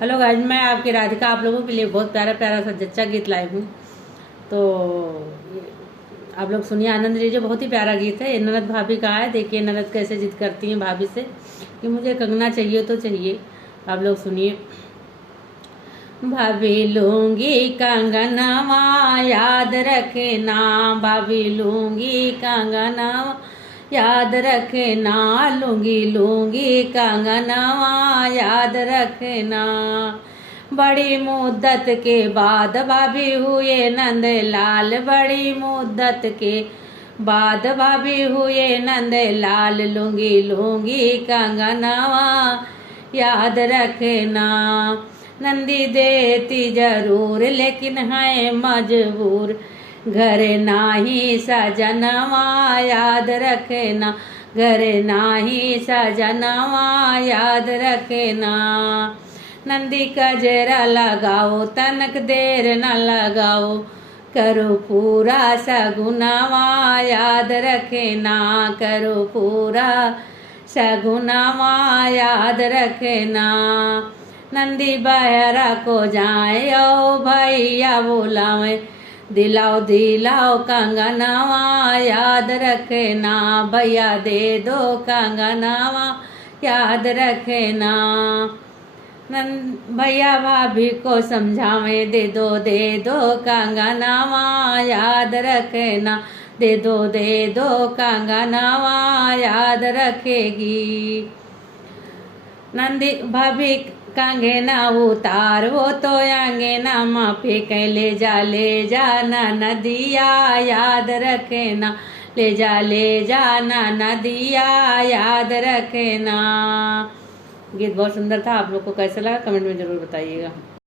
Hello guys, मैं आपकी राधिका आप लोगों के लिए बहुत प्यारा प्यारा सा जच्चा गीत लाई हूँ। तो आप लोग सुनिए, आनंद लीजिए। बहुत ही प्यारा गीत है। ये ननद भाभी का है। देखिए ननद कैसे जिद करती हैं भाभी से कि मुझे कंगना चाहिए तो चाहिए। आप लोग सुनिए। भाभी लूंगी कंगनवा याद रखना, भाभी लूंगी कंगनवा याद रखना, लूंगी लूंगी कंगनवा याद रखना। बड़ी मुद्दत के बाद भाभी हुए नंद लाल, बड़ी मुद्दत के बाद भाभी हुए नंद लाल, लूंगी लूंगी कंगनवा याद रखना। नंदी देती जरूर लेकिन है मजबूर, घर नाही सजनवा याद रखना, घर नाही सजनवा याद रखना। नंदी कजरा लगाओ तनक देर न लगाओ, करो पूरा सगुनवा याद रखना, करो पूरा सगुनवा याद रखना। नंदी बहरा को जाए ओ भैया बुलावे, दिलाओ दिलाओ कंगनवा याद रखना, भैया दे दो कंगनवा याद रखना। भैया भाभी को समझावे, दे दो कंगनवा याद रखना, दे दो कंगनवा याद रखेगी। नंदी भाभी कंगना उतार वो तो अंगना माँ फेंक, ले जा ना नदिया याद रखना, ले जाना नदिया याद रखना। गीत बहुत सुंदर था। आप लोग को कैसा लगा कमेंट में जरूर बताइएगा।